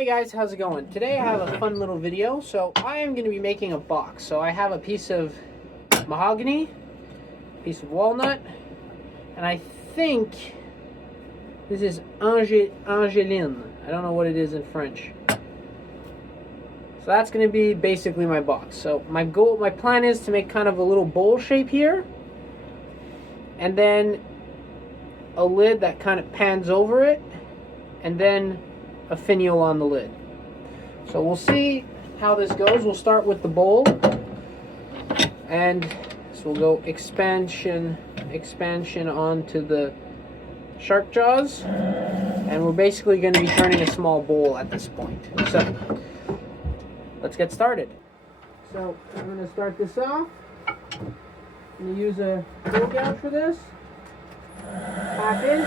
Hey guys, how's it going? Today I have a fun little video. So I am going to be making a box. So I have a piece of mahogany, piece of walnut, and I think this is Angeline. I don't know what it is in French. So that's going to be basically my box. So my plan is to make kind of a little bowl shape here, and then a lid that kind of pans over it, and then a finial on the lid. So we'll see how this goes. We'll start with the bowl, and so we'll go expansion onto the shark jaws, and we're basically going to be turning a small bowl at this point. So let's get started. So I'm going to start this off. I'm going to use a drill gouge for this. 1/2 inch.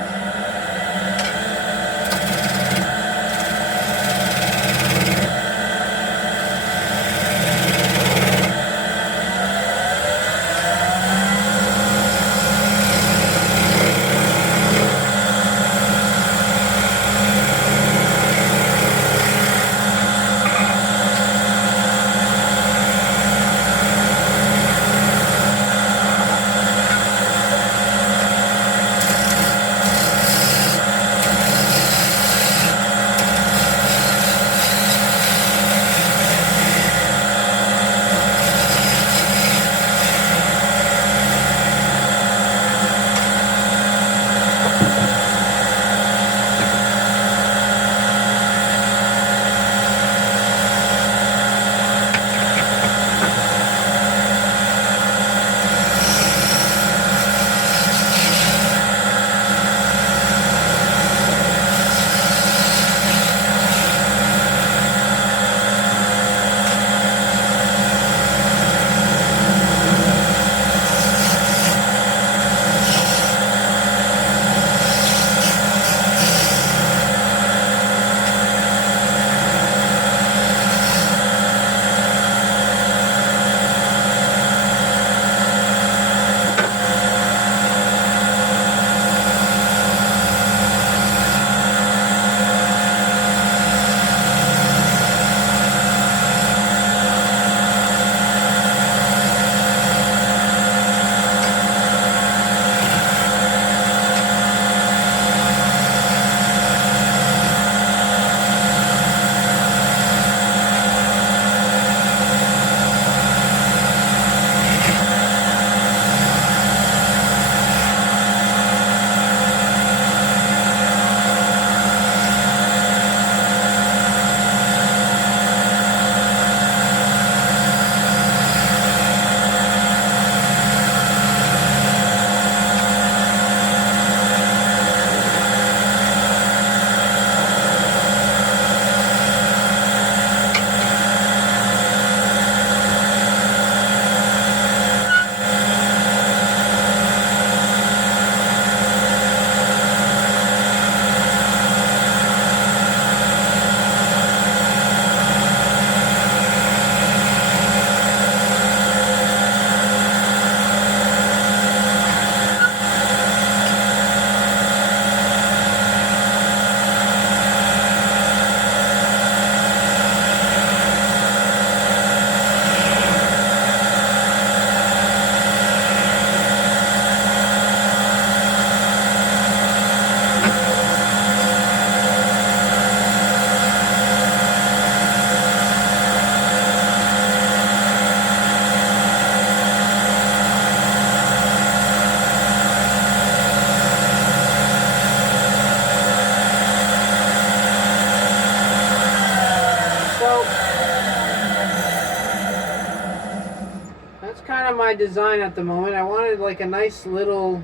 That's kind of my design at the moment. I wanted like a nice little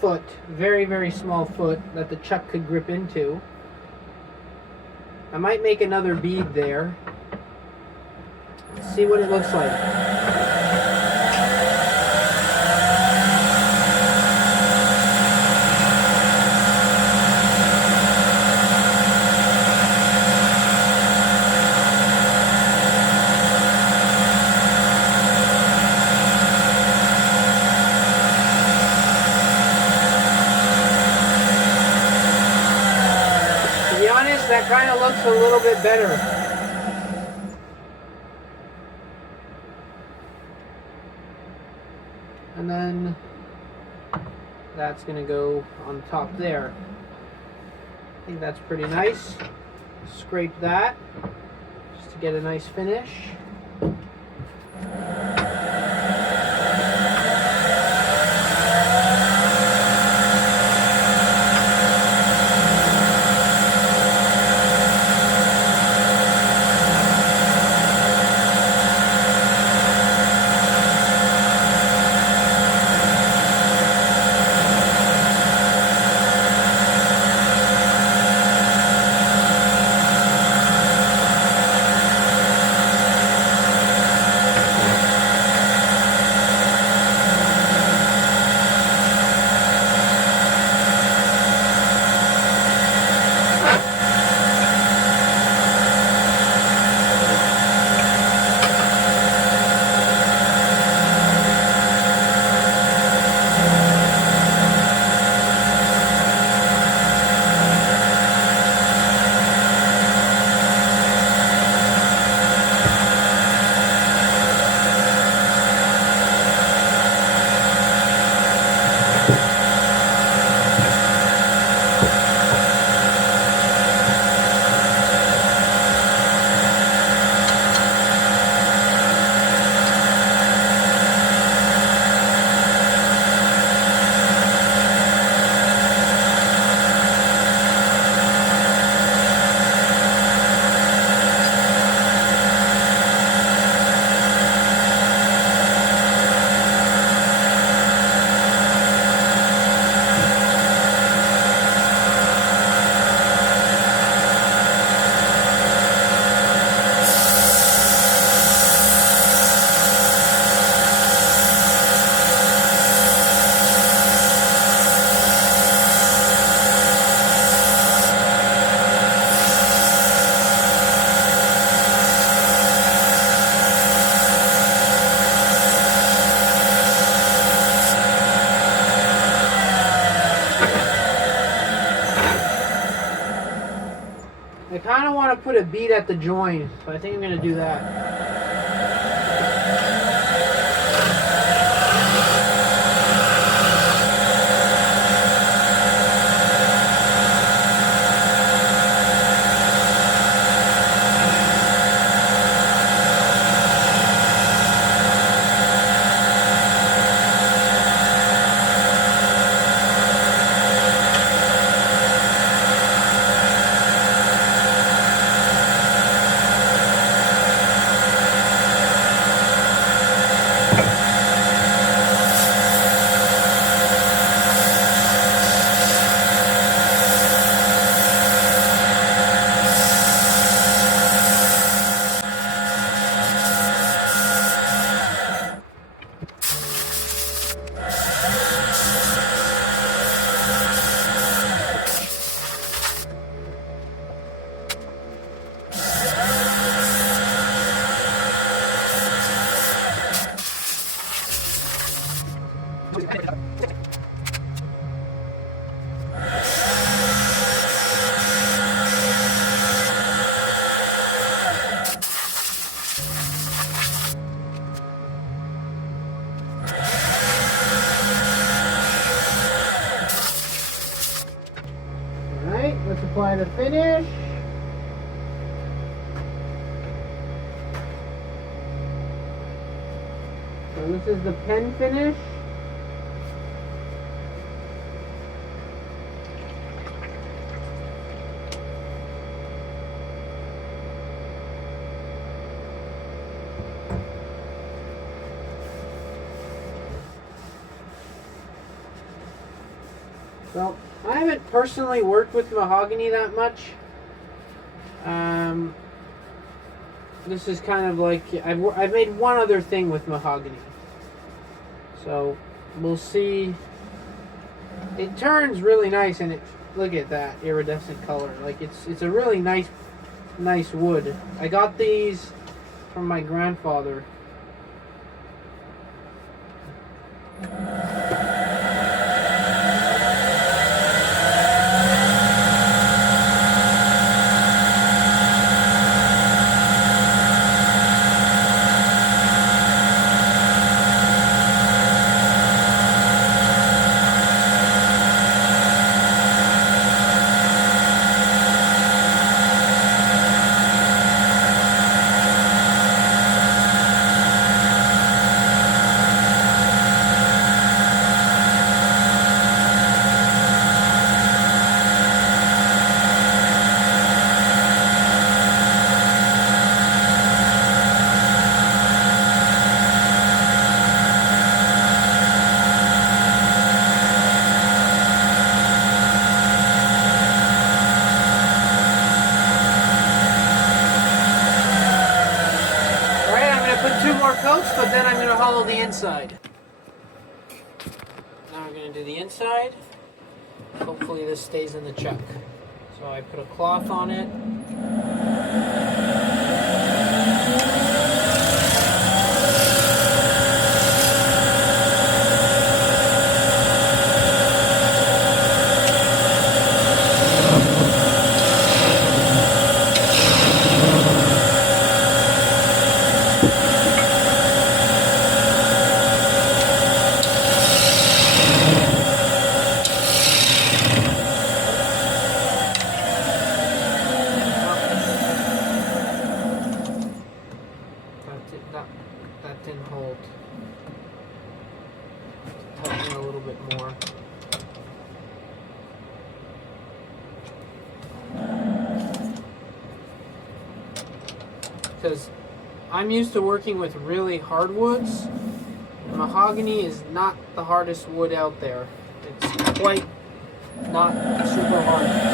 foot, very, very small foot that the chuck could grip into. I might make another bead there. Let's see what it looks like. that kind of looks a little bit better. And then that's going to go on top there. I think that's pretty nice. Scrape that just to get a nice finish. I kind of want to put a bead at the joint, so I think I'm going to do that. Alright, let's apply the finish. So this is the pen finish. So, I haven't personally worked with mahogany that much. This is kind of like, I've made one other thing with mahogany. So, we'll see. It turns really nice, and look at that iridescent color. Like, it's a really nice wood. I got these from my grandfather. coats, but then I'm going to hollow the inside. Now we're going to do the inside. Hopefully this stays in the chuck. So I put a cloth on it. That didn't hold. Tighten it a little bit more. Because I'm used to working with really hard woods. Mahogany is not the hardest wood out there. It's quite not super hard.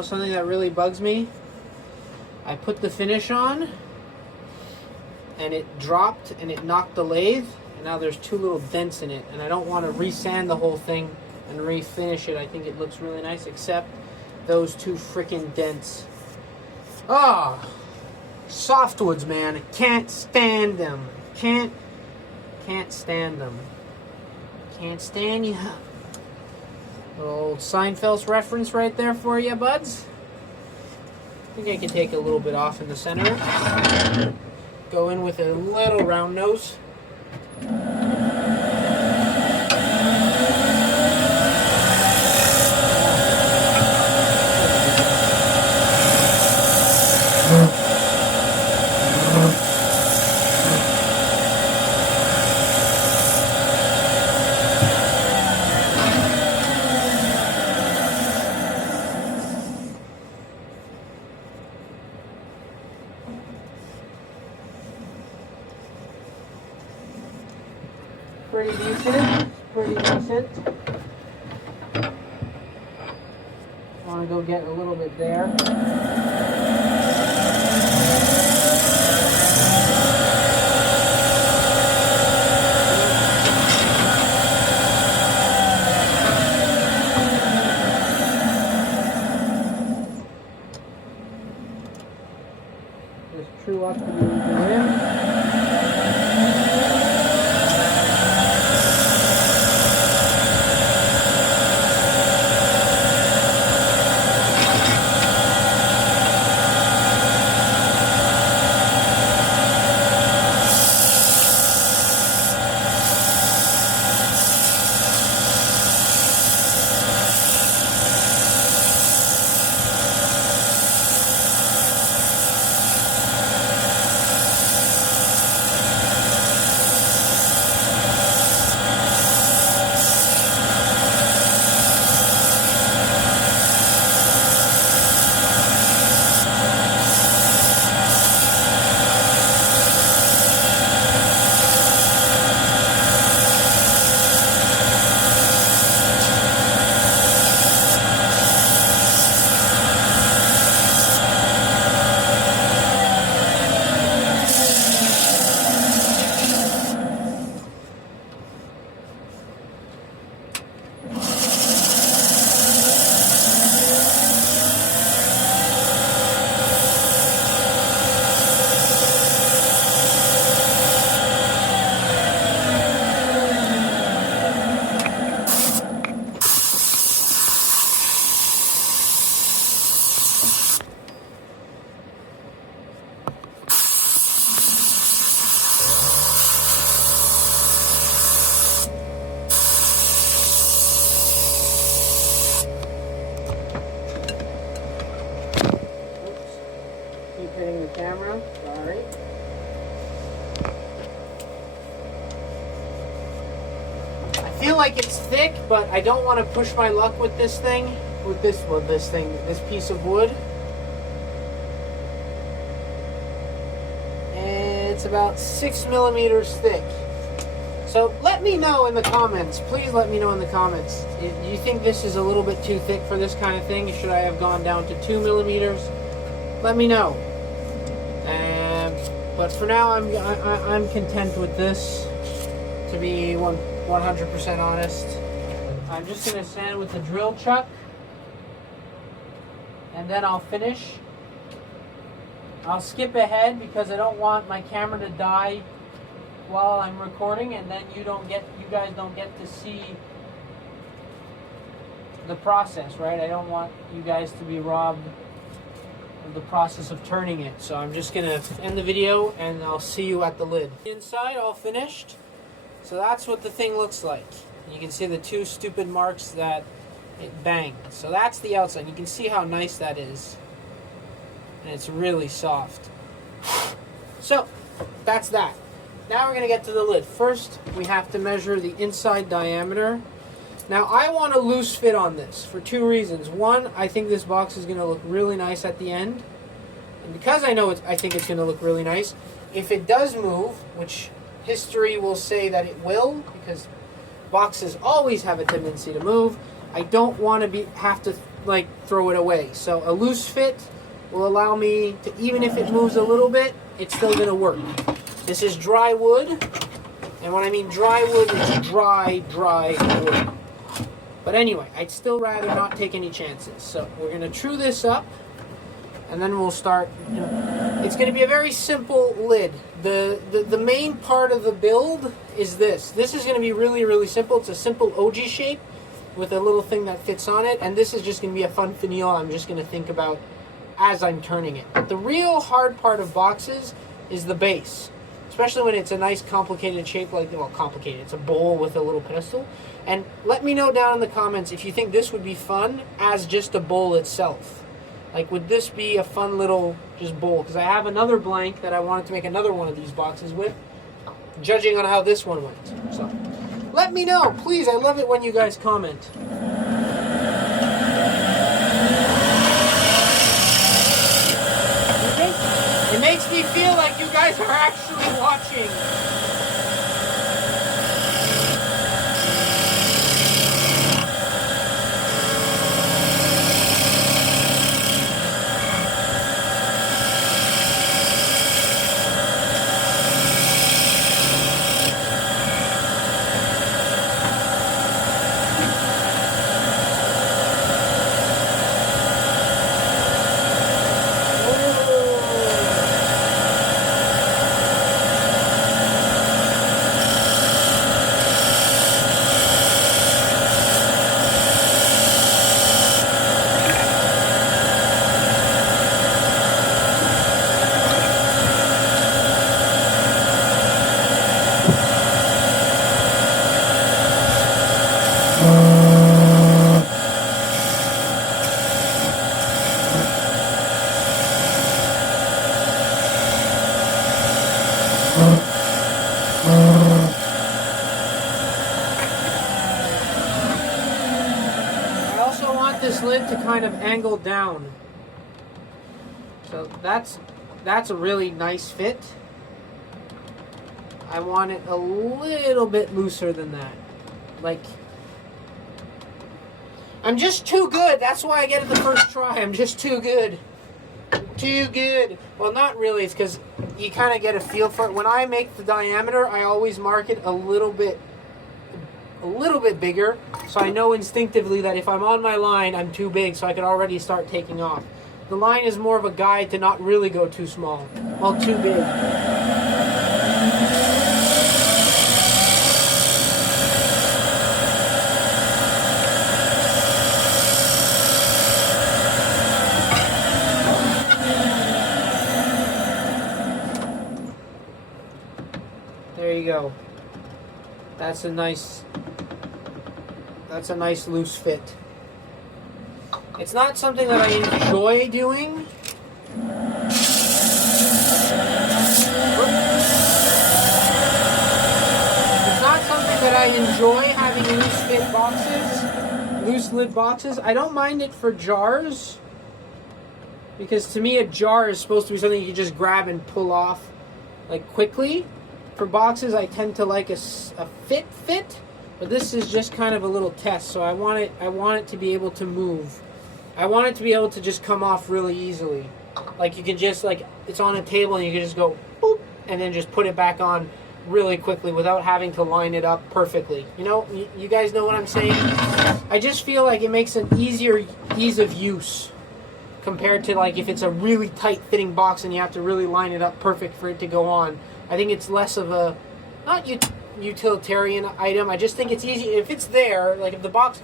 know something that really bugs me? I put the finish on, and it dropped, and it knocked the lathe, and now there's 2 little dents in it, and I don't want to resand the whole thing and refinish it. I think it looks really nice, except those 2 freaking dents. Ah, softwoods, man. I can't stand them. Can't stand them. Can't stand you. Little old Seinfeld's reference right there for you, buds. I think I can take a little bit off in the center. Go in with a little round nose. Pretty decent. Pretty decent. Want to go get a little bit there. Just true up to the rim. Hitting the camera, sorry. I feel like it's thick, but I don't want to push my luck with this thing, this piece of wood. And it's about 6 millimeters thick. So let me know in the comments, please let me know in the comments. Do you think this is a little bit too thick for this kind of thing? Should I have gone down to 2 millimeters? Let me know. But for now, I'm content with this, to be 100% honest. I'm just going to sand with the drill chuck, and then I'll finish. I'll skip ahead because I don't want my camera to die while I'm recording, and then you guys don't get to see the process, right? I don't want you guys to be robbed of the process of turning it. So I'm just gonna end the video and I'll see you at the lid. Inside all finished. So that's what the thing looks like. You can see the 2 stupid marks that it banged. So that's the outside. You can see how nice that is. And it's really soft. So that's that. Now we're gonna get to the lid. First, we have to measure the inside diameter. Now, I want a loose fit on this for 2 reasons. One, I think this box is going to look really nice at the end. And because I think it's going to look really nice, if it does move, which history will say that it will, because boxes always have a tendency to move, I don't want to have to like throw it away. So a loose fit will allow me to, even if it moves a little bit, it's still going to work. This is dry wood, and when I mean dry wood, it's dry wood. But anyway, I'd still rather not take any chances. So we're going to true this up, and then we'll start. It's going to be a very simple lid. The main part of the build is this. This is going to be really, really simple. It's a simple OG shape with a little thing that fits on it, and this is just going to be a fun finial I'm just going to think about as I'm turning it. But the real hard part of boxes is the base, especially when it's a nice complicated shape like, well, complicated, it's a bowl with a little pedestal. And let me know down in the comments if you think this would be fun as just a bowl itself. Like, would this be a fun little just bowl? Because I have another blank that I wanted to make another one of these boxes with, judging on how this one went. So let me know, please. I love it when you guys comment. It makes me feel like you guys are actually watching. This lid to kind of angle down, so that's a really nice fit. I want it a little bit looser than that. Like, I'm just too good. That's why I get it the first try. I'm just too good. Too good. Well, not really. It's because you kind of get a feel for it. When I make the diameter, I always mark it a little bit bigger, so I know instinctively that if I'm on my line, I'm too big, so I can already start taking off. The line is more of a guide to not really go too small, well, too big. There you go. That's a nice loose fit. It's not something that I enjoy doing. It's not something that I enjoy, having loose fit boxes, loose lid boxes. I don't mind it for jars, because to me a jar is supposed to be something you can just grab and pull off like quickly. For boxes, I tend to like a fit, but this is just kind of a little test. So I want it to be able to move. I want it to be able to just come off really easily. Like, you can just, like, it's on a table and you can just go boop and then just put it back on really quickly without having to line it up perfectly. You know, you guys know what I'm saying? I just feel like it makes an easier ease of use compared to, like, if it's a really tight fitting box and you have to really line it up perfect for it to go on. I think it's less of a, not utilitarian item. I just think it's easy. If it's there, like if the box,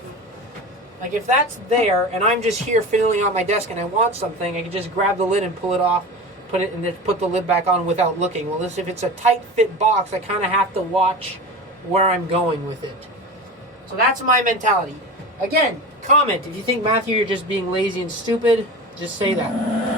like if that's there and I'm just here fiddling on my desk and I want something, I can just grab the lid and pull it off, put it, and then put the lid back on without looking. Well, if it's a tight fit box, I kind of have to watch where I'm going with it. So that's my mentality. Again, comment if you think, Matthew, you're just being lazy and stupid. Just say that.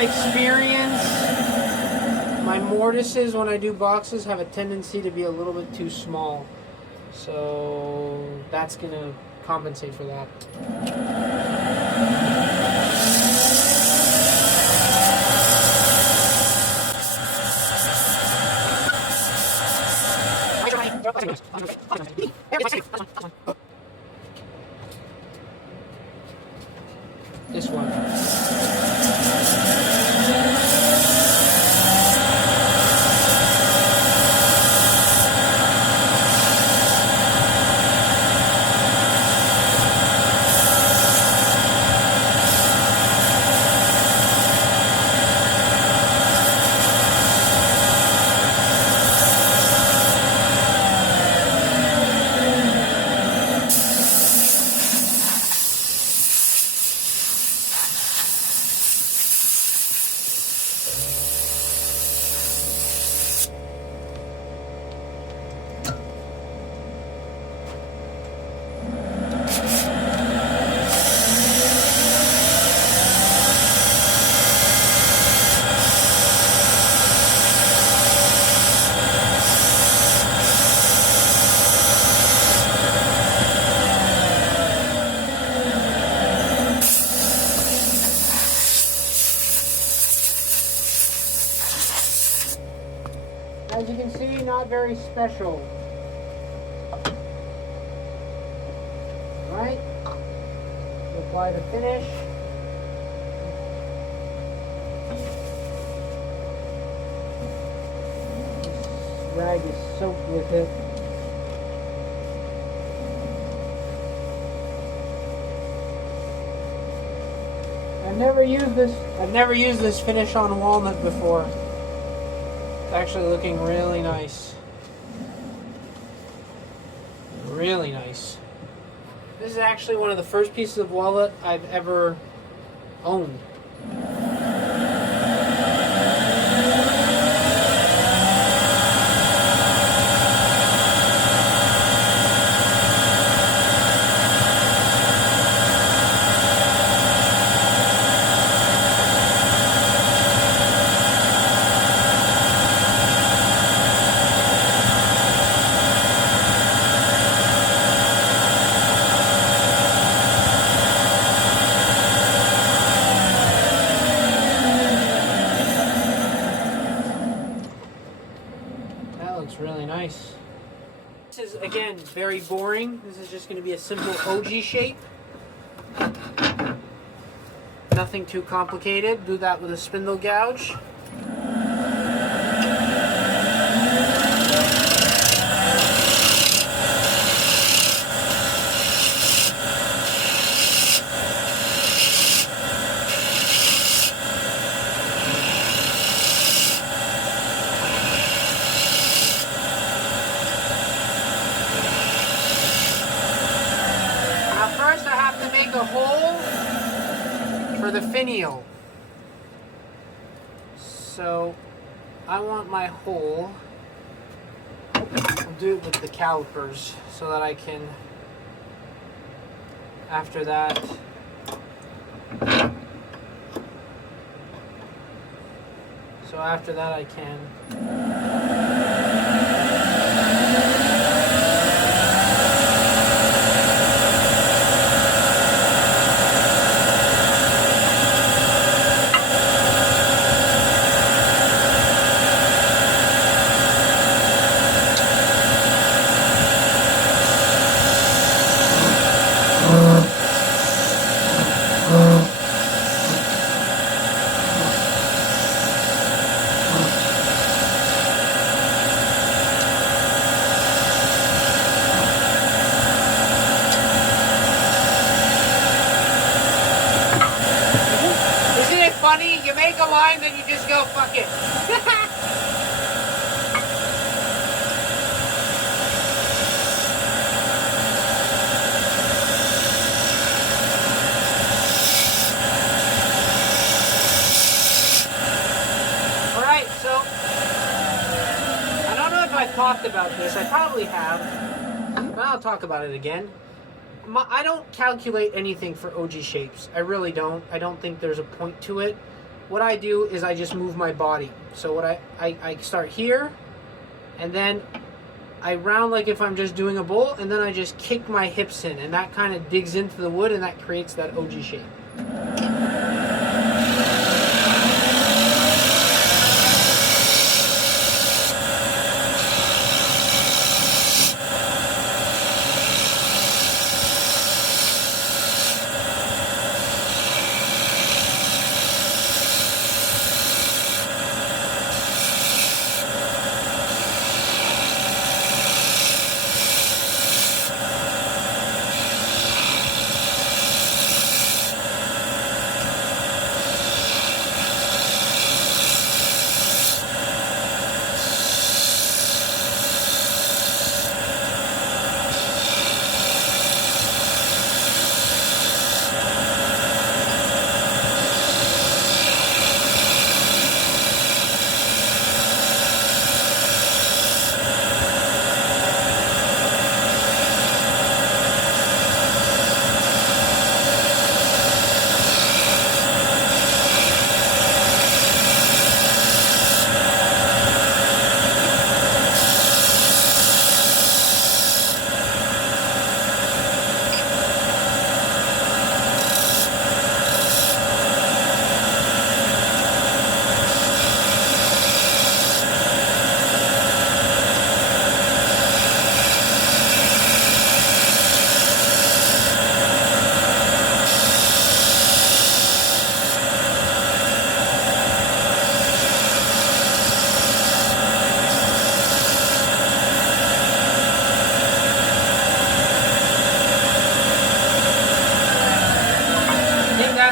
from experience, my mortises when I do boxes have a tendency to be a little bit too small. So that's going to compensate for that. This one. As you can see, not very special. Right? Apply the finish. This rag is soaked with it. I've never used this finish on walnut before. It's actually looking really nice. Really nice. This is actually one of the first pieces of walnut I've ever owned. Really nice. This is, again, very boring. This is just going to be a simple OG shape. Nothing too complicated. Do that with a spindle gouge. A hole for the finial. So I want my hole, I'll do it with the calipers so that I can, after that, I can funny, you make a line, then you just go, fuck it. Alright, so, I don't know if I've talked about this, I probably have, but I'll talk about it again. I don't calculate anything for OG shapes. I really don't. I don't think there's a point to it. what I do is I just move my body. So what I start here, and then I round like if I'm just doing a bowl, and then I just kick my hips in, and that kind of digs into the wood, and that creates that OG shape.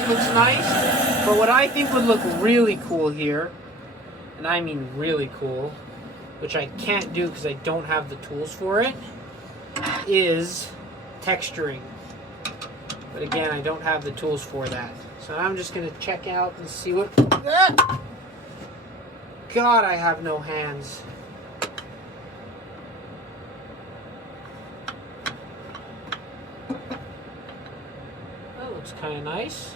Looks nice, but what I think would look really cool here, and I mean really cool, which I can't do because I don't have the tools for it, is texturing. But again, I don't have the tools for that. So I'm just going to check out and see what... Ah! God, I have no hands. That looks kind of nice.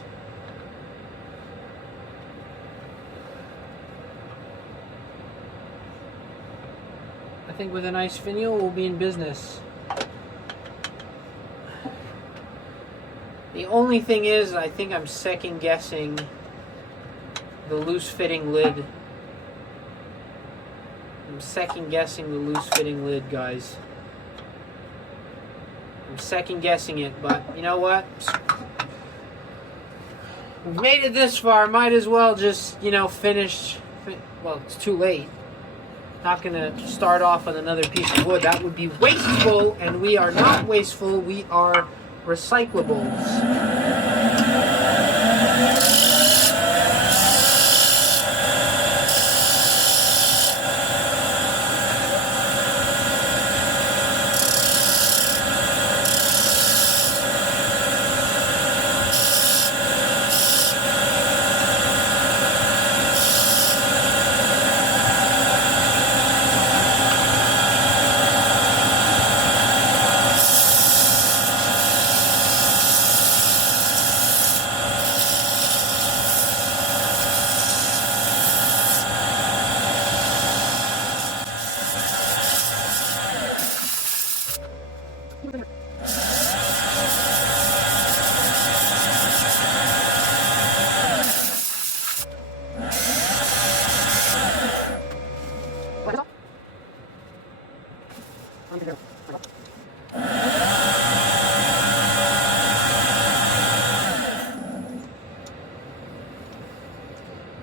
I think with a nice finial, we'll be in business. The only thing is, I think I'm second guessing the loose fitting lid. I'm second guessing the loose fitting lid, guys. I'm second guessing it, but you know what? We've made it this far, might as well just, finish. Well, it's too late. Not going to start off on another piece of wood. That would be wasteful, and we are not wasteful. We are recyclables.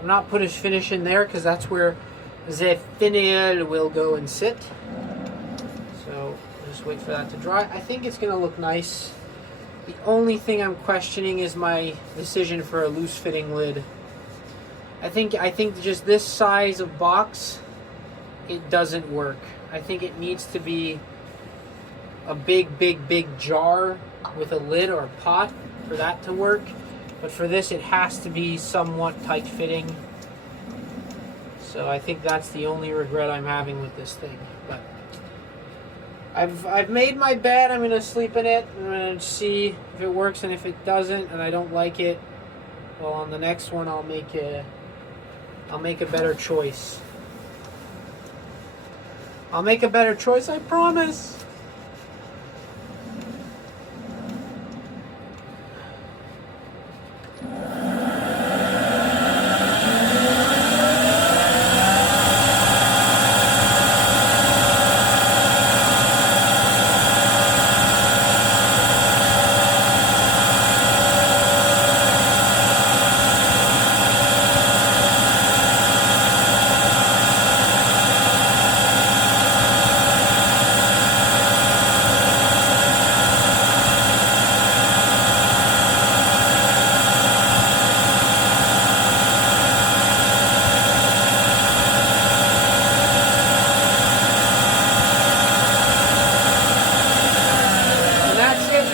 I'm not put his finish in there because that's where the finial will go and sit. So just wait for that to dry. I think it's going to look nice. The only thing I'm questioning is my decision for a loose fitting lid. I think just this size of box, it doesn't work. I think it needs to be a big jar with a lid or a pot for that to work. But for this, it has to be somewhat tight fitting. So I think that's the only regret I'm having with this thing. But I've made my bed. I'm gonna sleep in it. I'm gonna see if it works, and if it doesn't, and I don't like it, well, on the next one I'll make I'll make a better choice. I'll make a better choice, I promise.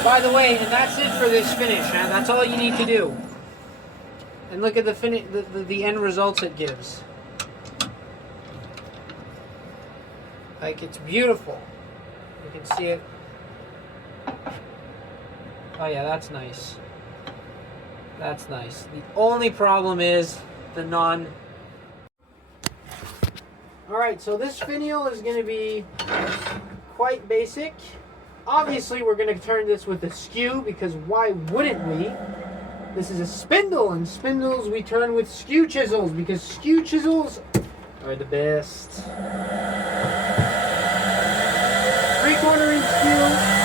By the way, and that's it for this finish. Huh? That's all you need to do. And look at the end results it gives. Like, it's beautiful. You can see it. Oh yeah, that's nice. That's nice. The only problem is the non... Alright, so this finial is going to be quite basic. Obviously, we're going to turn this with a skew, because why wouldn't we? This is a spindle, and spindles we turn with skew chisels, because skew chisels are the best. 3/4 inch skew.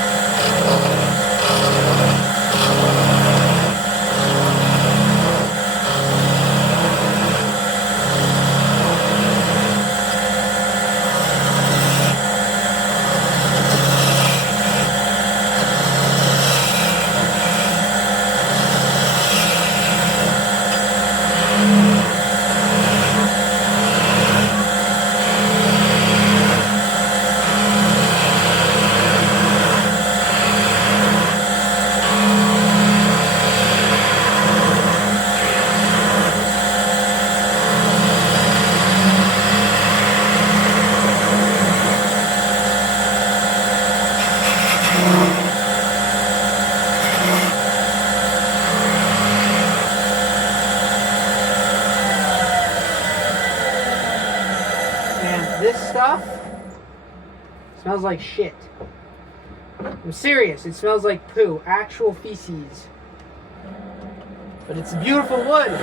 This stuff smells like shit. I'm serious, it smells like poo, actual feces. But it's beautiful wood.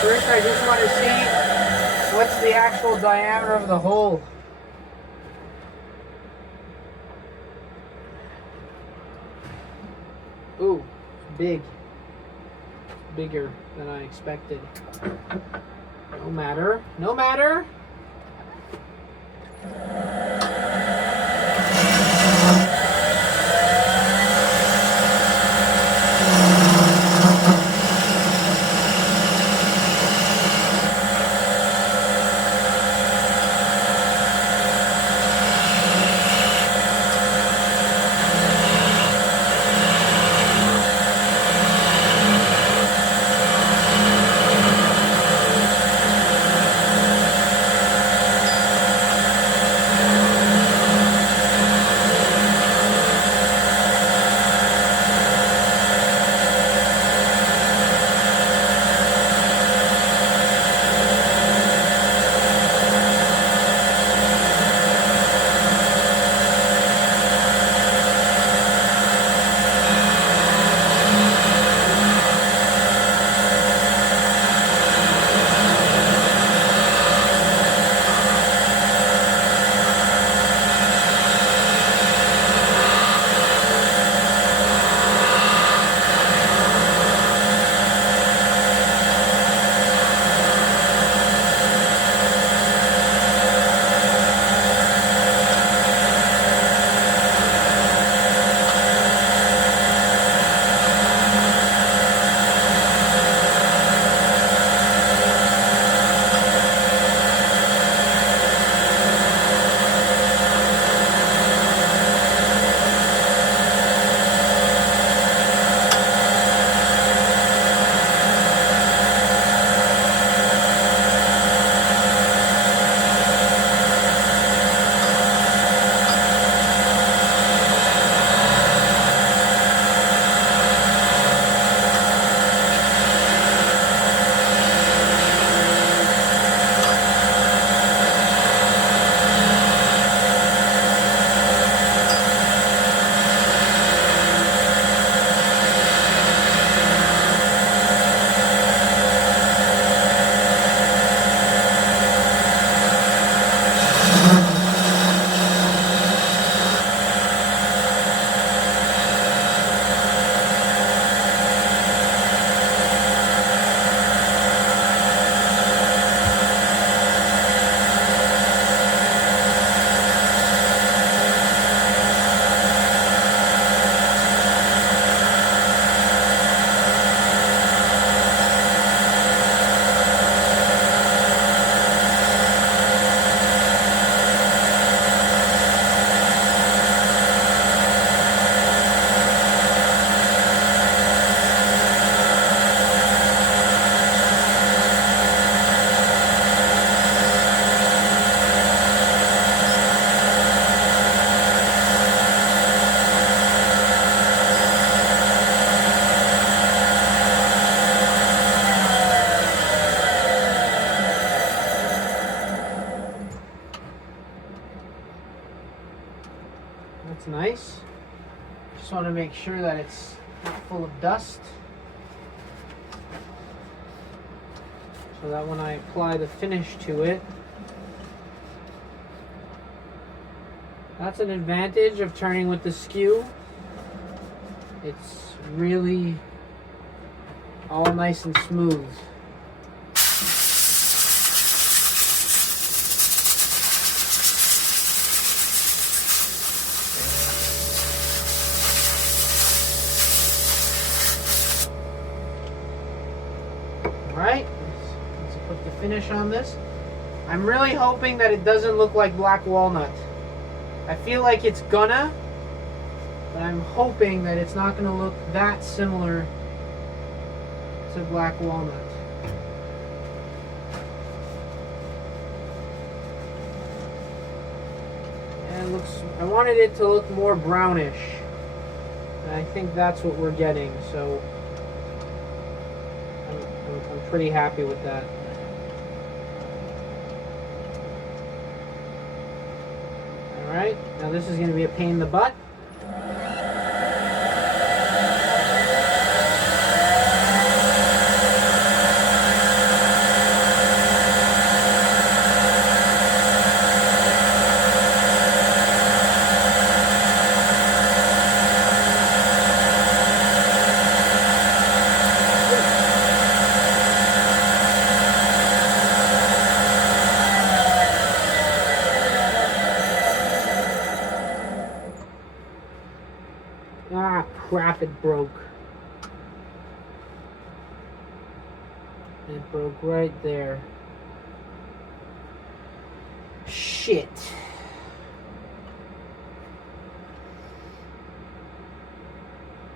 First, I just want to see what's the actual diameter of the hole. Ooh, big. Bigger than I expected. No matter. No matter. That's nice. Just want to make sure that it's not full of dust, so that when I apply the finish to it, that's an advantage of turning with the skew. It's really all nice and smooth. Alright, let's put the finish on this. I'm really hoping that it doesn't look like black walnut. I feel like it's gonna, but I'm hoping that it's not gonna look that similar to black walnut. And it looks, I wanted it to look more brownish, and I think that's what we're getting, so I'm pretty happy with that. Alright, now this is going to be a pain in the butt. crap, it broke. It broke right there. Shit.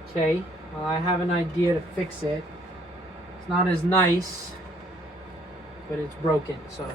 Okay, well, I have an idea to fix it. It's not as nice, but it's broken, so.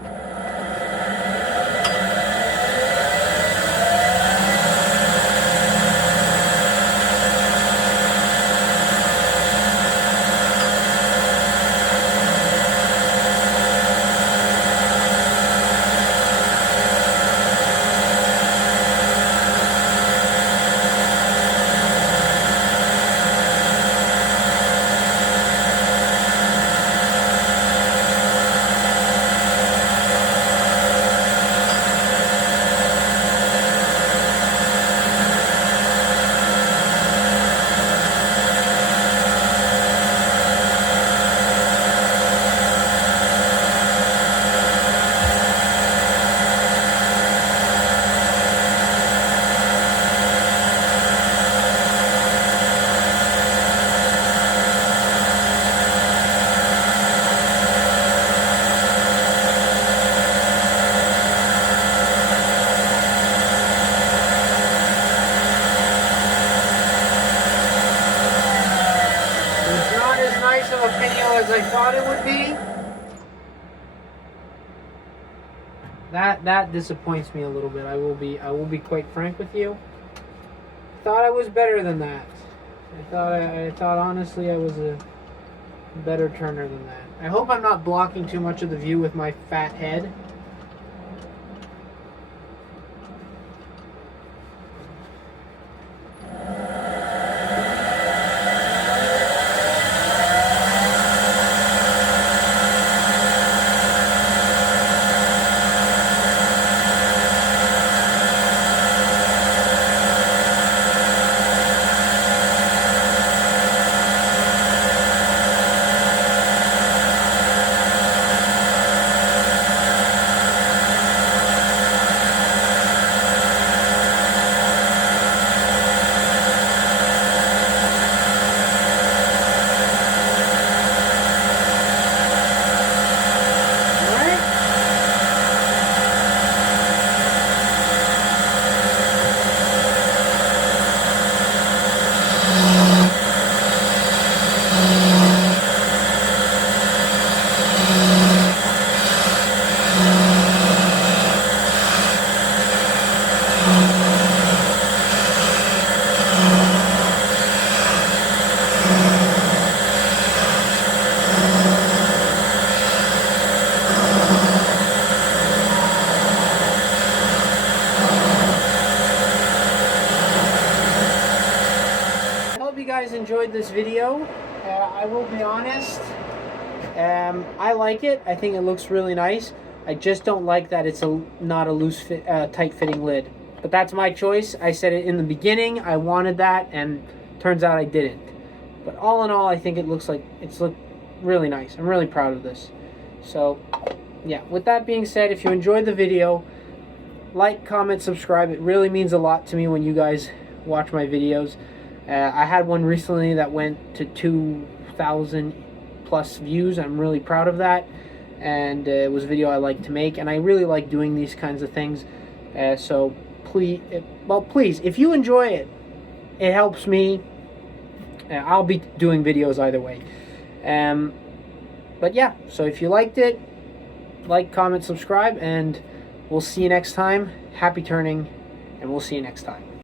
Of a video as I thought it would be. That disappoints me a little bit. I will be quite frank with you. Thought I was better than that. I thought honestly I was a better turner than that. I hope I'm not blocking too much of the view with my fat head. Guys enjoyed this video. I will be honest, I like it. I think it looks really nice. I just don't like that it's not a loose fit, tight fitting lid, but that's my choice. I said it in the beginning, I wanted that, and turns out I didn't. But all in all, I think it looks really nice. I'm really proud of this. So yeah, with that being said, if you enjoyed the video, like, comment, subscribe. It really means a lot to me when you guys watch my videos. I had one recently that went to 2,000 plus views. I'm really proud of that, and it was a video I like to make, and I really like doing these kinds of things. So please, if you enjoy it, it helps me. I'll be doing videos either way. But yeah, so if you liked it, like, comment, subscribe, and we'll see you next time. Happy turning, and we'll see you next time.